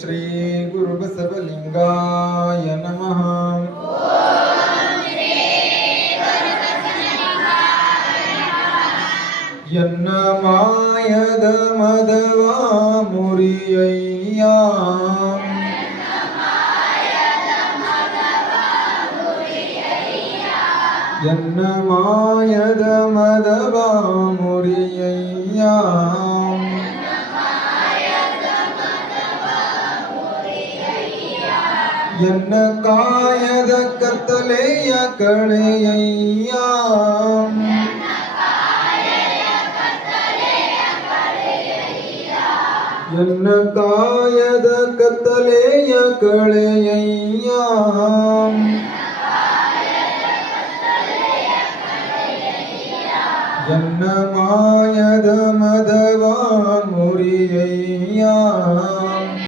ಶ್ರೀ ಗುರುಬಸವಲಿಂಗಾಯ ನಮಃ. ಎನ್ನ ಮಾಯದ ಮದವ ಮುರಿಯಯ್ಯ, ಎನ್ನ ಮಾಯದ ಮದವ ಮುರಿಯಯ್ಯ, ಎನ್ನ ಕಾಯದ ಕತ್ತಲೆಯ ಕಳೆಯಯ್ಯ, ಎನ್ನ ಕಾಯದ ಕತ್ತಲೆಯ ಕಳೆಯಯ್ಯ, ಎನ್ನ ಮಾಯದ ಮದವ ಮುರಿಯಯ್ಯ.